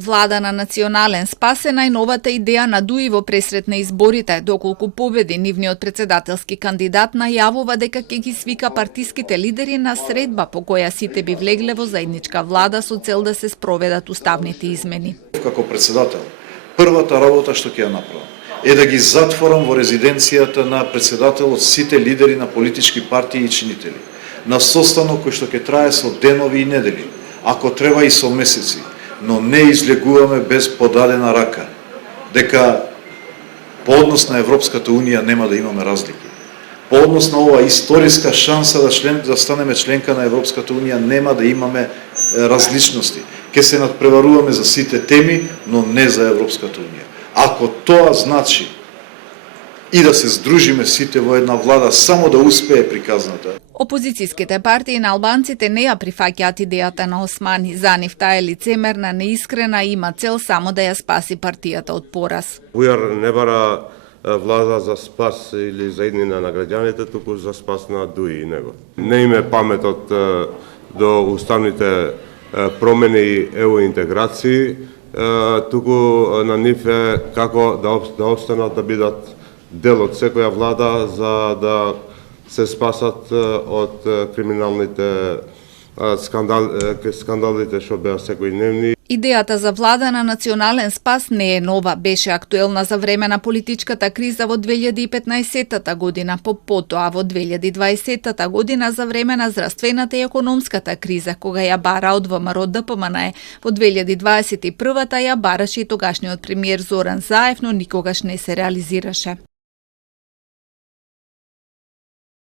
Влада на национален спас е најновата идеја на ДУИ во пресрет на изборите, доколку победи нивниот председателски кандидат најавува дека ќе ги свика партиските лидери на средба по која сите би влегле во заедничка влада со цел да се спроведат уставните измени. Како председател, првата работа што ќе ја направам е да ги затворам во резиденцијата на председателот сите лидери на политички партии и чинители, на состанок кој што ќе трае со денови и недели, ако треба и со месеци, но не излегуваме без подадена рака, дека по однос на Европската Унија нема да имаме разлики. По однос на оваа историска шанса да станеме членка на Европската Унија нема да имаме различности. Ке се надпреваруваме за сите теми, но не за Европската Унија. Ако тоа значи и да се здружиме сите во една влада само да успее приказната. Опозицијските партии на албанците не ја прифаќаат идејата на Османи. За нив таа е лицемерна, неискрена и има цел само да ја спаси партијата од пораз. Бујар не бара влада за спас или за иднина на граѓаните, туку за спас на ДУИ и него. Не име паметот до уставните промени и евроинтеграции, туку на нив е како да обстанат да бидат дел од секоја влада за да се спасат од криминалните скандалите што беа секојдневни. Идејата за влада на национален спас не е нова, беше актуелна за време на политичката криза во 2015 година, потоа во 2020 година за време на здравствената и економската криза, кога ја бара од ВМРО ДПМНЕ. Во 2021 ја бараше и тогашниот премиер Зоран Заев, но никогаш не се реализираше.